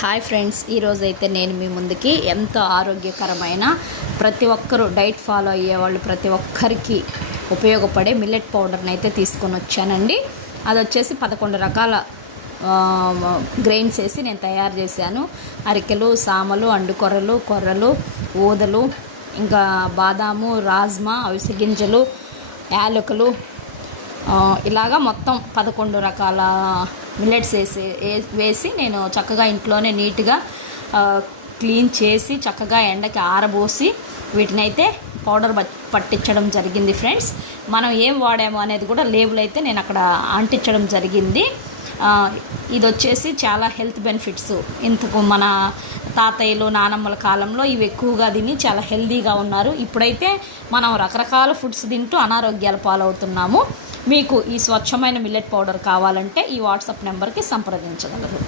Hi friends, ఈరోజైతే నేను మీ ముందుకి ఎంతో ఆరోగ్యకరమైన ప్రతి ఒక్కరూ డైట్ ఫాలో అయ్యేవాళ్ళు ప్రతి ఒక్కరికి ఉపయోగపడే మిల్లెట్ పౌడర్ని అయితే తీసుకొని వచ్చానండి. అది వచ్చేసి 11 రకాల గ్రెయిన్స్ వేసి నేను తయారు చేశాను. అరికెలు, సామలు, కొర్రలు, ఊదలు, ఇంకా బాదాము, రాజ్మా, అవిసె గింజలు, యాలకులు, ఇలాగా మొత్తం 11 రకాల మిల్లెట్స్ వేసి నేను చక్కగా ఇంట్లోనే నీట్గా క్లీన్ చేసి చక్కగా ఎండకి ఆరబోసి వీటిని అయితే పౌడర్ పట్టించడం జరిగింది. ఫ్రెండ్స్, మనం ఏం వాడాము అనేది కూడా లేబుల్ అయితే నేను అక్కడ అంటించడం జరిగింది. ఇది వచ్చేసి చాలా హెల్త్ బెనిఫిట్స్. ఇంతకు మన తాతయ్యలు, నానమ్మల కాలంలో ఇవి ఎక్కువగా తిని చాలా హెల్తీగా ఉన్నారు. ఇప్పుడైతే మనం రకరకాల ఫుడ్స్ తింటూ అనారోగ్యాల పాలవుతున్నాము. మీకు ఈ స్వచ్ఛమైన మిల్లెట్ పౌడర్ కావాలంటే ఈ వాట్సాప్ నెంబర్కి సంప్రదించగలరు.